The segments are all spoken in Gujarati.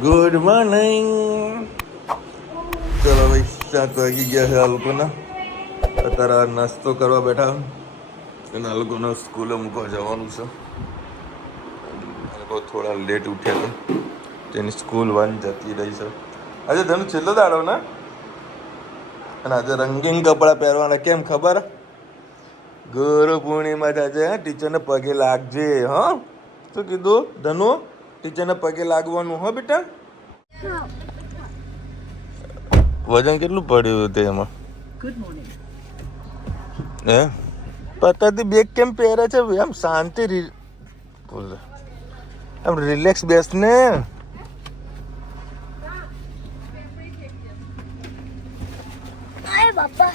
Good morning. ચલો ભાઈ 7 વાગી ગયા છે. આ લોકોના અત્યારે નાસ્તો કરવા બેઠા અને આ લોકોને સ્કૂલે મૂકવા જવાનું છે. આ લોકો થોડા લેટ ઉઠ્યા છે. તેની સ્કૂલ વાન જતી રહી છે. આજે ધનુ છેલ્લો દાડો ને, અને આજે રંગીન કપડાં પહેરવાના. કેમ ખબર? ગુરુ પૂર્ણિમા છે આજે. ટીચરને પગે લાગજે. હા, શું કીધું ધનુ? ટીચરને પગે લાગવાનું હો બેટા. વજન કેટલું પડ્યું તે એમાં? Good morning. હે પતાતી બેગ કેમ પહેરે છે? આમ શાંતિ આમ રિલેક્સ બેસ ને. બાપા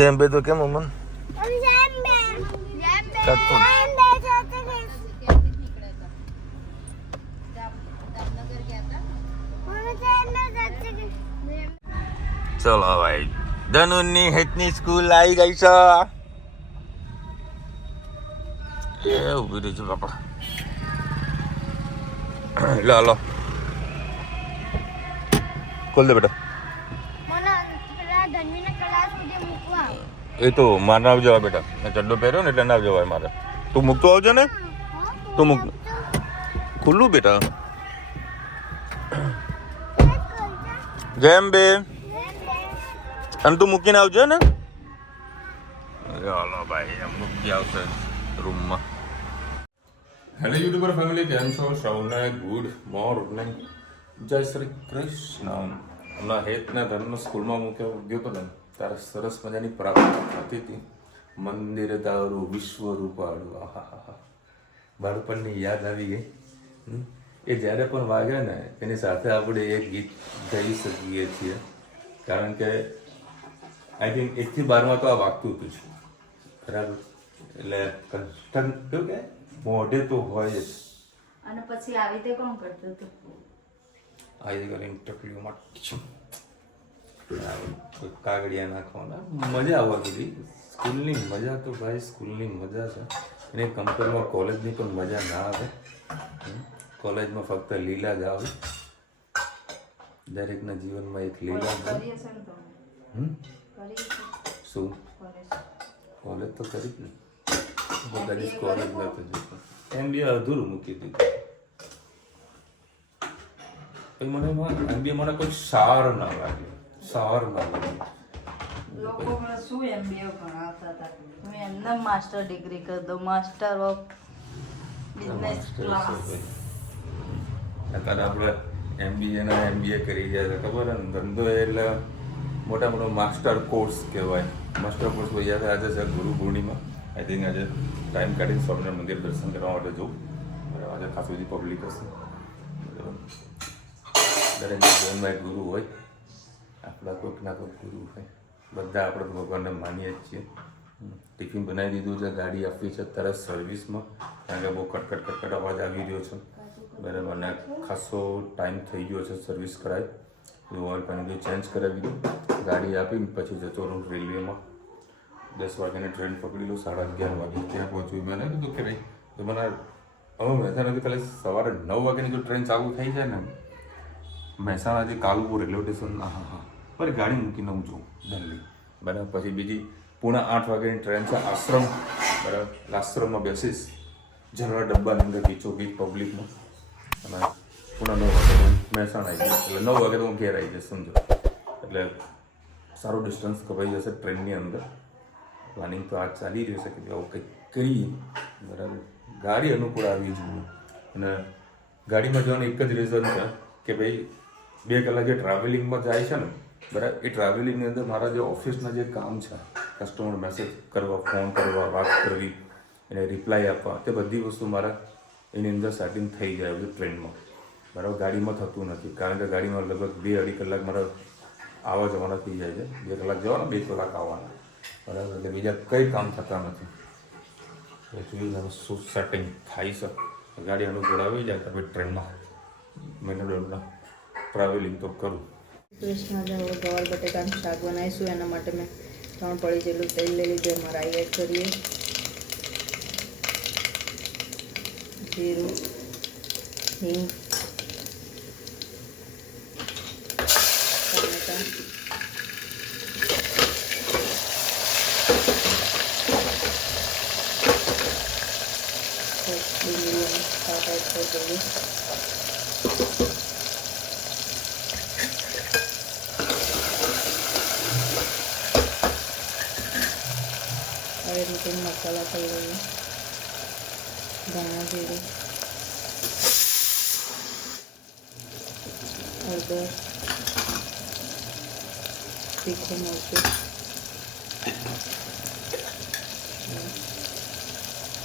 જેમ બે તો કેમ અમન ચલો ભાઈ, ધનુની હેતની સ્કૂલ આવી ગઈ છે. એ ઉભી રહી છે બાપા. લો ખોલ દે બેટા. એ તો મારે ના જવાય બેટા. મેં ચડ્ડો પહેર્યો ને એટલે ના જવાય મારે. તું મૂકતો આવજો ને. તું મૂક ખુલ્લું બેટા. જેમ બે અને તું મૂકીને આવજો ને. ચાલો ભાઈ, એમ મૂકી આવશે રૂમમાં. હેલો યુટ્યુબર ફેમિલી, કેમ છો? સૌને ગુડ મોર્નિંગ. જય શ્રી કૃષ્ણ. હમણાં હેતના ધનનો સ્કૂલમાં મૂક્યો ગયો હતો ને, ત્યારે સરસ મજાની પ્રાર્થના થતી હતી. મંદિરે તારું વિશ્વ રૂપાળું. આહા, બાળપણની યાદ આવી ગઈ. એ જ્યારે પણ વાગે ને એની સાથે આપણે એક ગીત ગાઈ શકીએ છીએ. કારણ કે આઈ થિંક 1 થી 12માં તો આ વાગતું હતું જ, બરાબર? એટલે કન્સ્ટન્ટ કેવું કે મોઢે તો હોય જ. અને પછી આવી રીતે કોણ કરતું હતું? આવી કરીને ટકલીઓમાં કાગડિયા નાખવાના, મજા આવવા દીધી. સ્કૂલની મજા તો ભાઈ સ્કૂલની મજા છે. એને કમ્પેરમાં કોલેજની પણ મજા ના આવે. કોલેજમાં ફક્ત લીલા જ આવે. દરેકના જીવનમાં એક લીલા જ આવે. શું કોલેજ તો કરી જ ને, બધા દિવસ કોલેજ નતો જતો. MBA અધૂરું મૂકી દીધું. મને MBA મને કોઈ સાર ના લાગે. લોકો મને શું MBA ભણાવતા હતા? મેં એમને માસ્ટર ડિગ્રી કરી દો, માસ્ટર ઓફ બિઝનેસ ક્લાસ. અત્યારે આપણે MBA કરી જાય છે, ખબર ને? ધંધો એટલે મોટા મોટો માસ્ટર કોર્સ કહેવાય. માસ્ટર કોર્સ યાદ આજે છે ગુરુ પૂર્ણિમા. આઈ થિંક આજે ટાઈમ કાઢીને સ્વામિનારાયણ મંદિર દર્શન કરવા માટે જવું. બરાબર, આજે ખાસ બધી પબ્લિક હશે. દરેક જીવનમાં એક ગુરુ હોય. આપણા કોઈકના કોઈ ગુરુ હોય. બધા આપણે તો ભગવાનને માનીએ જ છીએ. ટિફિન બનાવી દીધું છે, ગાડી આપી છે તરત સર્વિસમાં. કારણ કે બહુ કટકટ અવાજ આવી રહ્યો છે, બરાબર. અને ખાસો ટાઈમ થઈ ગયો છે સર્વિસ કરાવી. ઓઇલ પાણી બધું ચેન્જ કરાવી દીધું. ગાડી આપીને પછી જતો રહું રેલવેમાં. 10 વાગ્યાની ટ્રેન પકડી લઉં, 11:30 વાગે ત્યાં પહોંચ્યું. મેં કીધું કે ભાઈ તો મને હવે મહેસાણાથી ખાલી સવારે 9 વાગ્યાની જો ટ્રેન ચાલુ થઈ જાય ને, મહેસાણાથી કાલુપુર રેલવે સ્ટેશન, હા પર ગાડી મૂકીને હું જોઉં દિલ્હી, બરાબર. પછી બીજી પૂણા 8 વાગ્યાની ટ્રેન છે આશ્રમ, બરાબર. આશ્રમમાં બેસીશ જનરલ ડબ્બાની અંદર બીચોબીચ પબ્લિકમાં. અને પૂણા 9 વાગે મહેસાણા આવી જાય. એટલે 9 વાગે તો હું ઘેર આવી જઈશ, સમજો. એટલે સારું ડિસ્ટન્સ કપાઈ જશે ટ્રેનની અંદર. પ્લાનિંગ તો આજ ચાલી રહ્યું છે કે આવું કંઈક કરીએ, બરાબર. ગાડી અનુકૂળ આવી જોઈએ. અને ગાડીમાં જવાનું એક જ રીઝન છે કે ભાઈ 2 કલાક જે ટ્રાવેલિંગમાં જાય છે ને, બરાબર, એ ટ્રાવેલિંગની અંદર મારા જે ઓફિસના જે કામ છે, કસ્ટમર મેસેજ કરવા, ફોન કરવા, વાત કરવી, એને રિપ્લાય આપવા, તે બધી વસ્તુ મારા એની અંદર સેટિંગ થઈ જાય બધું ટ્રેનમાં, બરાબર. ગાડીમાં થતું નથી. કારણ કે ગાડીમાં લગભગ 2-2.5 કલાક મારા આવવા જવાના થઈ જાય છે. 2 કલાક જવાના, 2 કલાક આવવાના, બરાબર. એટલે બીજા કંઈ કામ થતા નથી. એટલે શું સેટિંગ થાય છે. ગાડી અનુકૂળ આવી જાય તો ભાઈ ટ્રેનમાં મહિના ટ્રાવેલિંગ તો કરું. કૃષ્ણ ગવાર બટેકાનું શાક બનાવીશું. એના માટે મેં 3 પડી જેટલું તેલ લઈ લીધું. એમાં રાઈ એડ કરીએ. જીરું, હિંગ, ટામેટાં, ડુંગળી અને શાક એડ કરી દઈએ. હવે રીતે મસાલા કરી લઈએ. ધાણા જીરું, હળદર, તીખું મરચું,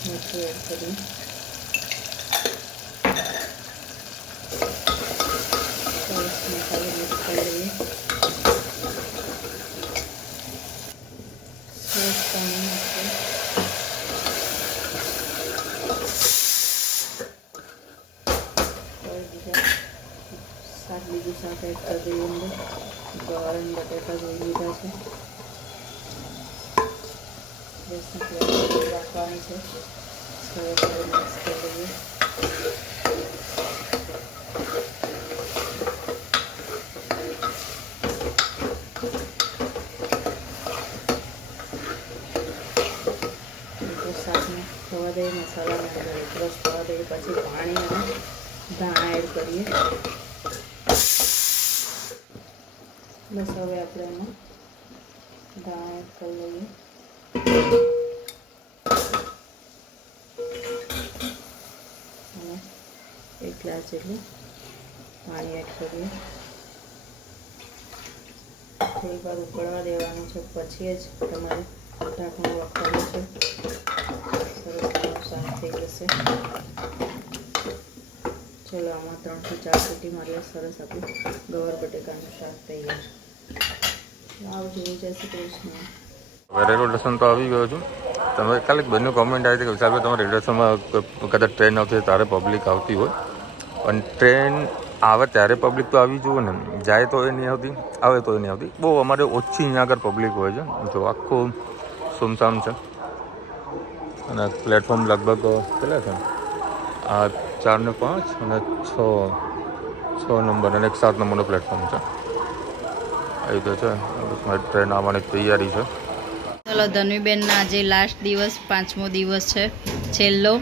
મરચું એડ કરી સરસ મસાલો મિક્સ કરી લઈએ. સરસ પાણી નાખીએ. બીજું શાક એડ કરી દઈએ. અંદર ગવાર અને બટેકા જોઈ લીધા છે. ગેસની ફ્લેમ રાખવાની છે. સરસ મિક્સ કરી દઈએ. શાકને થવા દઈએ, મસાલાને રસ થવા દઈએ, પછી પાણી અને ધાણા એડ કરીએ. બસ હવે આપણે એમાં ધાણા એડ કરી લઈએ. અને 1 ગ્લાસ જેટલું પાણી એડ કરીએ. થોડીક વાર ઉકળવા દેવાનું છે, પછી જ તમારે ઢાંકણું રાખવાનું છે. સરસ શાક થઈ જશે. ચલો આમાં 3 થી 4 સીટી મારીએ. સરસ આપણું ગવાર બટેકાનું શાક તૈયાર. આવજો, જય શ્રી કૃષ્ણ. રેલવે સ્ટેશન તો આવી ગયો છું. તમે ખાલી બંને કોમેન્ટ આવી હતી કે વિશાલભાઈ તમારે રેલવે સ્ટેશનમાં કદાચ ટ્રેન આવતી ત્યારે પબ્લિક આવતી હોય, પણ ટ્રેન આવે ત્યારે પબ્લિક તો આવી જુઓ ને, જાય તો એ નહીં આવતી, આવે તો એ નહીં આવતી. બહુ અમારે ઓછી અહીંયા આગળ પબ્લિક હોય છે. જો આખું સુમસામ છે. અને પ્લેટફોર્મ લગભગ કેટલા છે? આ 4 ને 5 અને 6 નંબર અને 7 નંબરનો પ્લેટફોર્મ છે. એ તો છે. ટ્રેન આવવાની તૈયારી છે. ચલો ધન્વીબેનના આજે લાસ્ટ દિવસ, 5મો દિવસ છે, છેલ્લો.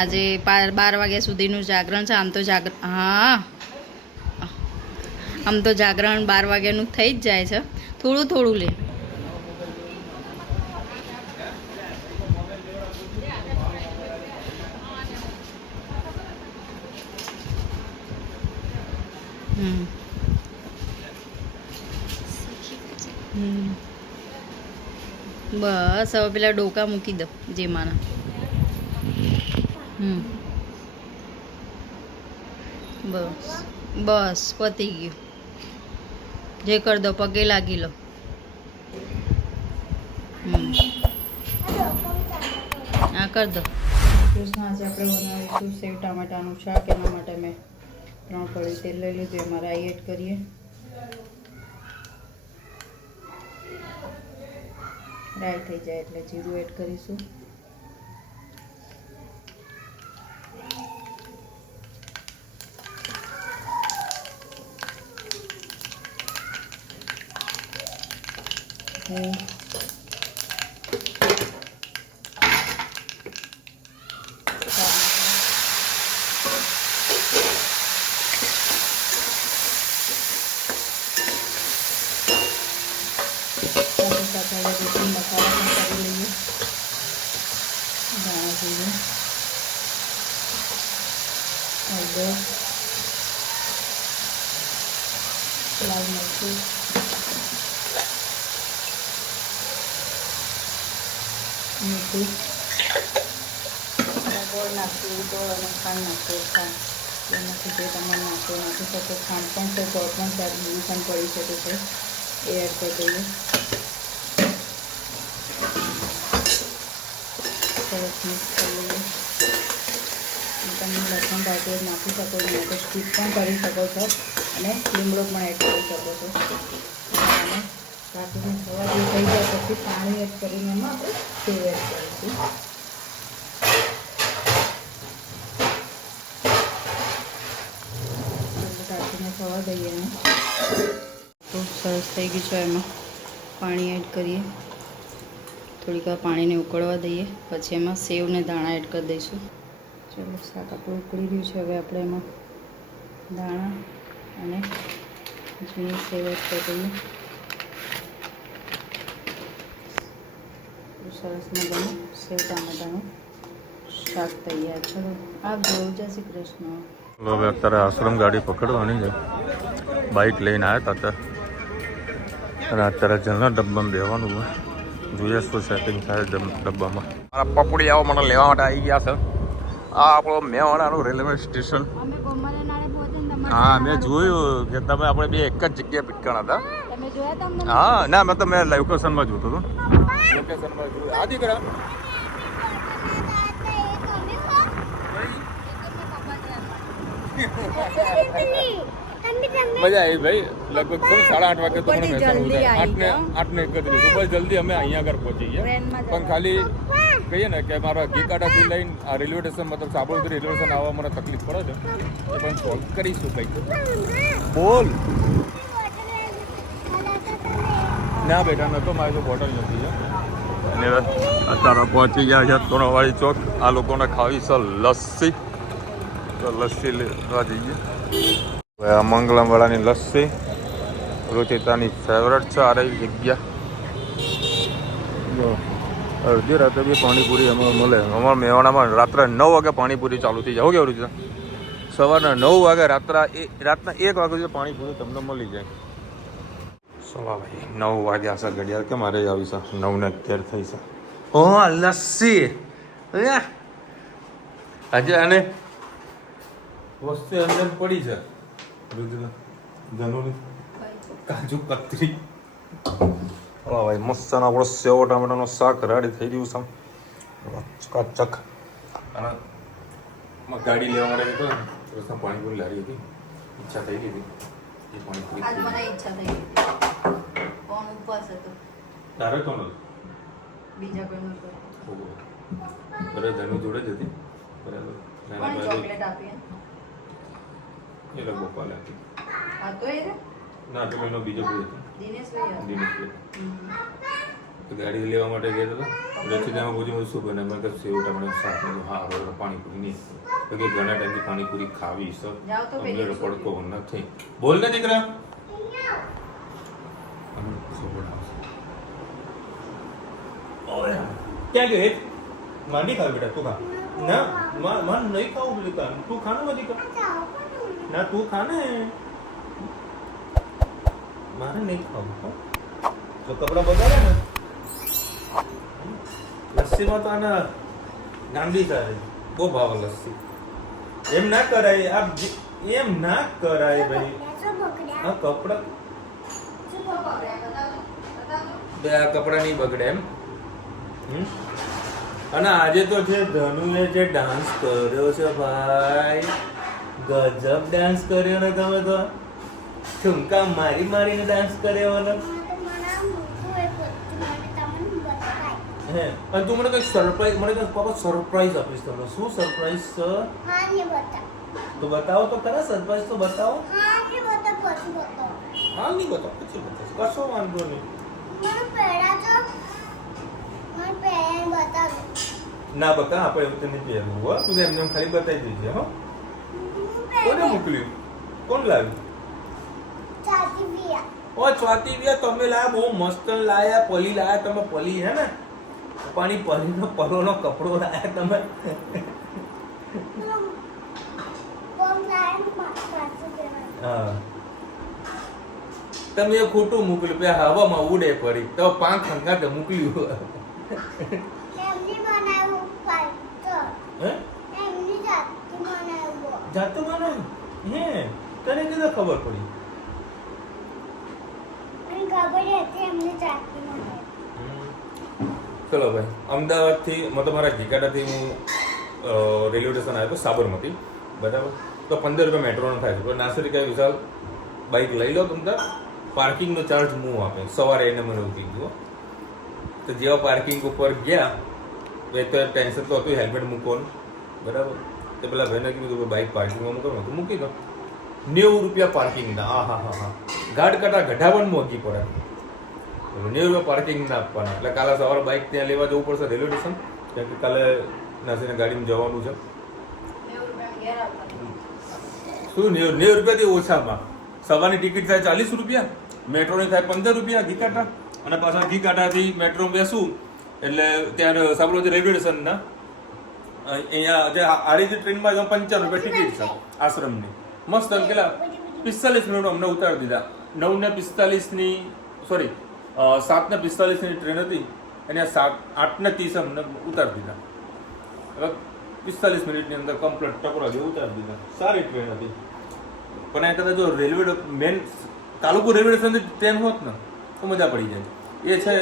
આજે 12 વાગ્યા સુધીનું જાગરણ છે. આમ તો જાગરણ 12 વાગ્યાનું થઈ જ જાય છે. થોડું થોડું લે. બસ હવે પેલા ડોકા મૂકી દો જેમાંના. બસ બસ પતી ગયું. જે કર દો, પગે લાગી લો. હા કર દો. કૃષ્ણ આજે આપણે બનાવીશું સેવ ટામેટાનું શાક. એના માટે મેં 3 કળી તેલ લઈ લીધું. એમાં રાઈ એડ કરીએ. રાઈ થઈ જાય એટલે જીરું એડ કરીશું. સાથે હવે રોટલી મસાલા પણ કરી લઈએ. ધાણા જીરું, હળદર, લાલ મરચું, મીઠું, ગોળ નાખીએ. ગોળ અને ખાંડ નાખીએ. ખાંડ એમાંથી જે તમે નાખી શકો. ખાંડ પણ છે, ગોળ પણ છે, બીજું પણ પડી શકે છે. એ એડ કરી દઈએ. સરસ મિક્સ કરી લઈએ. તમે લસણ ભાજી નાખી શકો છો, તો સ્કીપ પણ કરી શકો છો અને લીમડો પણ એડ કરી શકો છો. અને રાખીને થવા જે થઈ જાય પછી પાણી એડ કરીને એમાં આપણે સેવ એડ કરીશું. ઉકળવા દઈએ એને. તો સરસ થઈ ગયું છે. એમાં પાણી એડ કરીએ, થોડીક વાર પાણીને ઉકળવા દઈએ, પછી એમાં સેવ ને દાણા એડ કરી દઈશું. ચલો શાક આપણું ઉકળી રહ્યું છે. હવે આપણે એમાં દાણા અને ઝીણી સેવ એડ કરી દઈએ. સરસ મજાનું સેવ ટામેટાનું શાક તૈયાર. ચલો આવજો. જય શ્રી કૃષ્ણ. હવે અત્યારે આશ્રમ ગાડી પકડવાની છે. બાઇક લઈને આવ્યા હતા અને અત્યારે જલના ડબ્બામાં બેવાનું હોય. જોઈએ શું સેટિંગ થાય ડબ્બામાં. મારા પપડીયાઓ મને લેવા માટે આવી ગયા છે. આ આપણો મેવાડાનું રેલવે સ્ટેશન. હા મેં જોયું કે તમે આપણે બે એક જ જગ્યાએ પીટકાણા હતા. હા ના મેં તો મેં લોકેશનમાં જોતો હતો. લોકેશનમાં જોયું. આ દીકરા મજા આવી ભાઈ. લગભગ 8:30 વાગે તો મને મહેસાણા 8:31 બસ જલ્દી અમે અહીંયા આગળ પહોંચી ગયા. પણ ખાલી કહીએ ને કે મારા ઘીકાડાથી લઈને આ રેલવે સ્ટેશન મતલબ સાબરમતી રેલવે સ્ટેશન આવવા મને તકલીફ પડે છે. એ પણ સોલ્વ કરીશું કંઈક. બોલ ના બેટા નતો મારી તો બોટલ નથી. અત્યારે પહોંચી ગયા છે તોરણવાળી ચોક. આ લોકોને ખાવી છે લસ્સી, તો લસ્સી લેવા જઈએ. હવે આ મંગલમવાળાની લસ્સી રુચિતાની ફેવરેટ છે. આ રહી જગ્યા. અડધી રાતે બી પાણીપુરી અમારે મળે. અમારા મેવાડામાં રાત્રે 9 વાગે પાણીપુરી ચાલુ થઈ જાય. હો કેવું રુચિતા? સવારના 9 વાગે રાતના 1 વાગે સુધી પાણીપુરી તમને મળી જાય. ચલો ભાઈ 9 વાગ્યા છે. ઘડિયાળ કેમ મારે આવી છે? 9:11 થઈ છે. ઓ લસ્સી આજે આને વસ્તુ અંદર પડી છે. ધનુની કાજુ કતરી. હા ભાઈ મસ્ત આપણો સેવ ટામેટાનો શાક રેડી થઈ ગયું છે. ચક અને ગાડી લેવા માટે જતો ને રસ્તા પાણીપુરી લાવી હતી. ઈચ્છા થઈ ગઈ હતી એ પાણીપુરી. આજ મને ઈચ્છા થઈ ગઈ. કોણ ઉપવાસ હતો? તારે કોણ? બીજા કોઈનો હતો. બરાબર ધનુ જોડે જ હતી. બરાબર કોણ ચોકલેટ આપી? એ લગભગ કોલે હતી. હા તો એ ના પેલો એનો બીજો કોઈ હતો. દિનેશભાઈ. દિનેશભાઈ તો ગાડી લેવા માટે ગયા હતા. રચિતામાં પૂછ્યું શું બને? મેં કહ્યું સેવ ટામેટાનું શાક. હા હવે પાણીપુરી નહીં તો કે ઘણા ટાઈમથી પાણીપુરી ખાવી સર અમને પડકો નથી. બોલ ને દીકરા. ક્યાં ગયો? માંડી ખાવ બેટા. તું ખા ના મન નહીં ખાવું પેલું. તું ખાને બધી ના તું ખાને. મારે નહીં ખાવું. તો કપડા બગાડે ને લસ્સીમાં તો આના ગાંધી સારી બહુ ભાવ લસ્સી. એમ ના કરાય. એમ ના કરાય ભાઈ. આ કપડા બે આ કપડા નહીં બગડે એમ. અને આજે તો જે ધનુએ જે ડાન્સ કર્યો છે ભાઈ, ગજબ ડાન્સ કર્યો ને. તમે તો ઠુમકા મારી મારીને ડાન્સ કર્યો ને. હે અને તું મને કઈ સરપ્રાઈઝ મને કઈ પાપા સરપ્રાઈઝ આપીશ તમને. શું સરપ્રાઈઝ છે? તો બતાવો તો ખરા. સરપ્રાઈઝ તો બતાવો. હાલ નહીં બતાવો પછી બતાવો. કશો વાંધો નહીં. ના બતા આપણે એવું તો નહીં પહેરવું. હો તું એમને ખાલી બતાવી દેજે. હો કોને મોકલ્યું? કોણ લાવ્યું? ઓ સ્વાતિ ભૈયા તમે લાયા. બહુ મસ્ત લાયા. પલી લાયા તમે. પલી હે ને પલીનો પલોનો કપડો લાયા તમે. હા તમે એ ખોટું મોકલ્યું. પે હવામાં ઉડે પડી તો 5 ખંગાતે મોકલ્યું. જાતો બનાવ્યું હે? તને કેવી ખબર પડી? ચલો ભાઈ અમદાવાદથી મતલબ મારા ઘીકાડાથી હું રેલવે સ્ટેશન આવ્યો હતો સાબરમતી. બરાબર તો 15 રૂપિયા મેટ્રોનો થાય છે. તો નાસરી કઈ વિશાલ બાઇક લઈ લો તમને. પાર્કિંગનો ચાર્જ હું આપે. સવારે એને મને ઉઠી ગયો તો જેવા પાર્કિંગ ઉપર ગયા એ તો ટેન્શન તો હતું હેલ્મેટ મૂકવાનું. બરાબર તો પેલા ભાઈને કીધું કે બાઇક પાર્કિંગમાં મૂકો તો મૂકી દો. ₹90 પાર્કિંગના. હા. ગાઢ કરતા ગઢા પણ મોંઘી પડે. ₹90 પાર્કિંગના આપવાના. એટલે કાલે સવારે બાઇક ત્યાં લેવા જવું પડશે રેલવે સ્ટેશન, કેમ કે કાલે નાસીને ગાડીમાં જવાનું છે. શું ₹90 ઓછામાં? સવારની ટિકિટ થાય ₹40, મેટ્રોની થાય ₹15 ઘી કાંટા, અને પાછા ઘી કાંટાથી મેટ્રો બેસું એટલે ત્યાં સાબરમતી રેલવે સ્ટેશનના અહીંયા જે આડી જે ટ્રેનમાં ₹55 ટિકિટ છે આશ્રમની. મસ્ત કેટલા 45 મિનિટ અમને ઉતારી દીધા. 9:45 સોરી 7:45 ટ્રેન હતી અને 8:30 અમને ઉતારી દીધા. હવે 45 મિનિટની અંદર કમ્પ્લીટ ટકોરા જેવું ઉતારી દીધા. સારી ટ્રેન હતી. પણ આ કદાચ જો રેલવે મેન તાલુકો રેલવે સ્ટેશનથી ટ્રેન હોત ને તો મજા પડી જાય. એ છે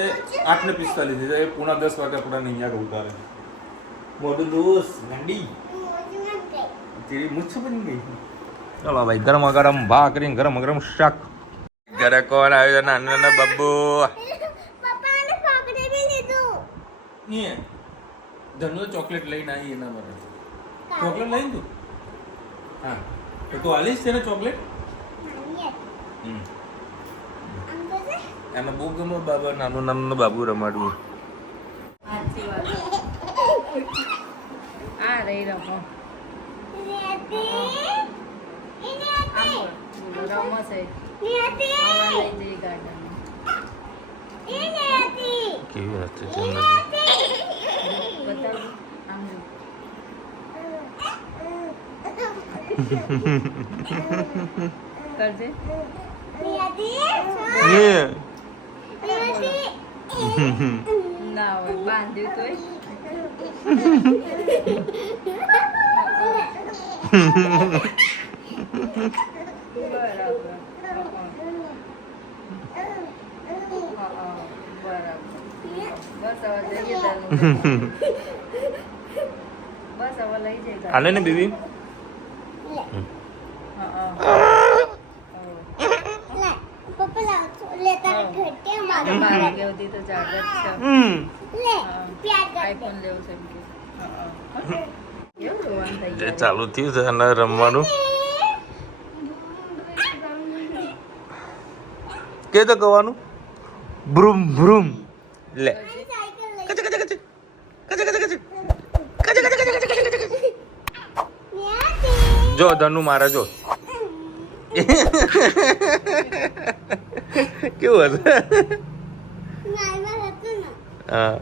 8:45 એ પૂણા 10 વાગે આપણને અહીંયા ઉતારે. મોટું દોસ્ત ગાંડી તેરી મુચ્છ બની ગઈ. ચલો ભાઈ, ગરમા ગરમ ભાખરી, ગરમા ગરમ શાક. ઘરે કોણ આવ્યું? નાના બાબુ. ધનુ ચોકલેટ લઈને આવી એના માટે. ચોકલેટ લઈને તું? હા, તો તું આલીશ છે ને ચોકલેટ? એને બહુ ગમે બાબા, નાનું બાબુ રમાડવું. આ રહી રમો કેવી વાત છે કરજે. ના હોય બાંધ્યું તોય. હાલે ને બેબી. ચાલુ થયું છે અને રમવાનું. કે તો કહેવાનું ભ્રુમ ભ્રુમ. લે જો ધનુ મારે જો કેવું હશે. હા,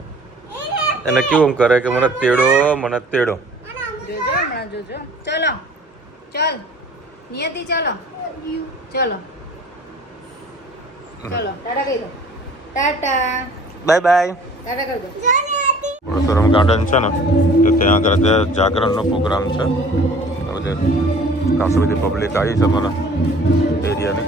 અને કેવું કરે કે મને તેડો જોજો હમણાં જોજો. ચલો ચાલ નિયતિ, ચલો ચલો ચલો ટાટા કહી દો. Tata bye bye. ટાટા કરી દો. પરશુરામ ગાર્ડન છે ને, તો ત્યાં આગળ જાગરણનો પ્રોગ્રામ છે. બધે ખાસી બધી પબ્લિક આવી છે અમારા એરિયાની.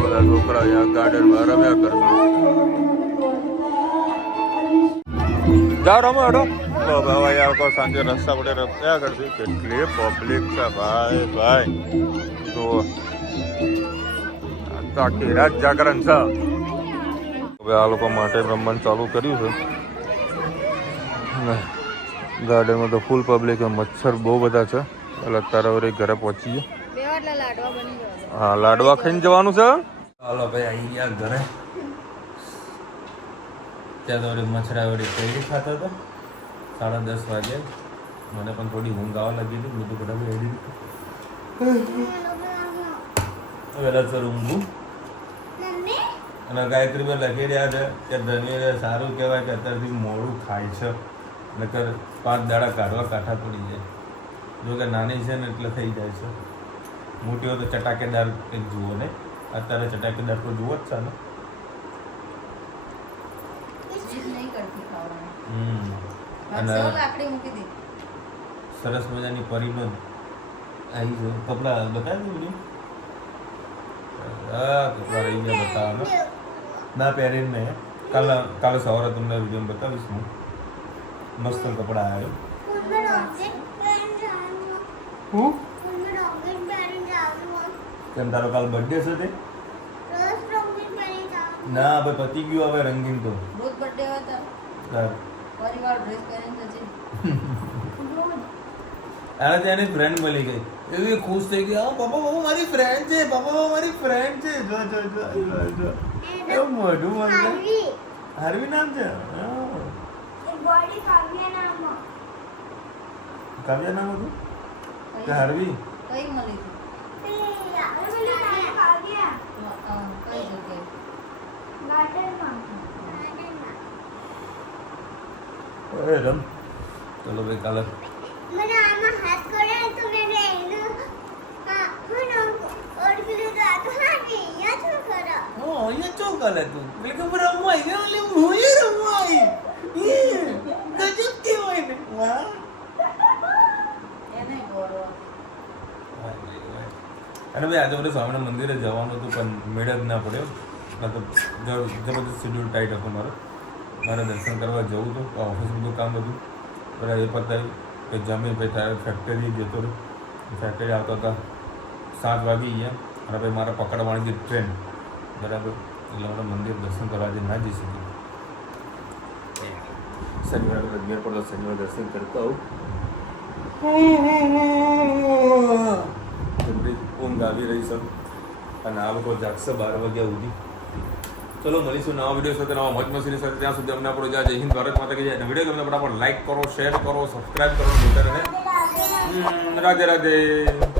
બધા છોકરા અહીંયા ગાર્ડનમાં રમ્યા કરતા. જાઓ રમો હેડો. ભાઈ સાંજે રસ્તા પડે રમ્યા કરતી. કેટલી પબ્લિક છે ભાઈ ભાઈ. તો આખી રાત જાગરણ છે. હવે આ લોકો માટે રમવાનું ચાલુ કર્યું છે. ગાર્ડનમાં તો ફૂલ પબ્લિક. મચ્છર બહુ બધા છે. એટલે અત્યારે વળી ઘરે પહોંચીએ. હા, લાડવા ખાઈને જવાનું છે. ચાલો ભાઈ આવી ગયા ઘરે. ત્યાં તો વળી મચ્છરા વળી કેરી ખાતા હતા. 10:30 વાગે. મને પણ થોડી ઊંઘ આવવા લાગી હતી. બધું બધા રેડી વહેલાસર ઊંઘું. અને ગાયત્રી પર લખી રહ્યા છે કે ધન્ય સારું કહેવાય કે અત્યારથી મોડું ખાય છે, નકર 5 દાડા કાઢવા કાંઠા પડી જાય. જો કે નાની છે ને એટલે થઈ જાય છે. મોટી હોય તો ચટાકેદાર કંઈક જુઓ ને. અત્યારે ચટાકેદાર તો જુઓ જ છે ને. અને સરસ મજાની પરીનો આવી છે. કપડા બતાવી દઉં. હા, કપડા રહી ગયા બતાવવાના. ના પહેરીને મેં કાલે સવારે તમને વિડીયો બતાવીશ. હું મસ્ત કપડા આવ્યો. હું કેમ તારો કાલ બર્થડે છે તે ના ભાઈ પતી ગયું હવે રંગીન તો રોજ બર્થડે હતા તાર પરિવાર ડ્રેસ પહેરીને જજે આને ત્યાં એની ફ્રેન્ડ મળી ગઈ એવી ખુશ થઈ ગઈ હા પપ્પા પપ્પા મારી ફ્રેન્ડ છે પપ્પા પપ્પા મારી ફ્રેન્ડ છે જો જો જો જો જો એવું મોઢું મને હાર્વી નામ છે હા. કાવ્યા નામ હતું કે હાર્વી કઈ મળી કઈ જગ્યાએ અરે રમ ચલો ભાઈ કાલે મને આમાં હાથ કરે તો મેં એનું હું ઓળખી તો આ તો હાવી અહીંયા શું કરો ઓ અહીંયા ચો કાલે તું એટલે કે રમવા આવી ગયો એટલે હું રમવા આવી ગજબ કેવાય ને વાહ એને ગોળો અને ભાઈ આજે બધે સ્વામિનારાયણ મંદિરે જવાનું હતું પણ મેળ જ ના પડ્યો મતલબ જબરદસ્ત શેડ્યુલ ટાઈટ હતું મારે દર્શન કરવા જવું હતું ઓફિસ બધું કામ હતું બરાબર એ પતાવી કે જમીન ભાઈ તારે ફેક્ટરી જતો રહ્યો ફેક્ટરી આવતા હતા 7 વાગી ગયા અને ભાઈ મારે પકડવાની હતી ટ્રેન બરાબર એટલે મારે મંદિર દર્શન કરવા આજે ના જઈ શક્યું શનિવારે અગિયાર પડતો શનિવારે દર્શન કરતો આવું ઊંઘ આવી રહી છે અને આ લોકો જાગશે 12 વાગ્યા સુધી ચલો મળીશું નવા વિડીયો સાથે નવા મોજ મસ્તીની સાથે ત્યાં સુધી અમને આપણો જય હિન્દ ભારત માતા કી જય વિડીયો ગમે તો ફટાફટ લાઈક કરો શેર કરો સબસ્ક્રાઇબ કરો મિત્રને રાધે રાધે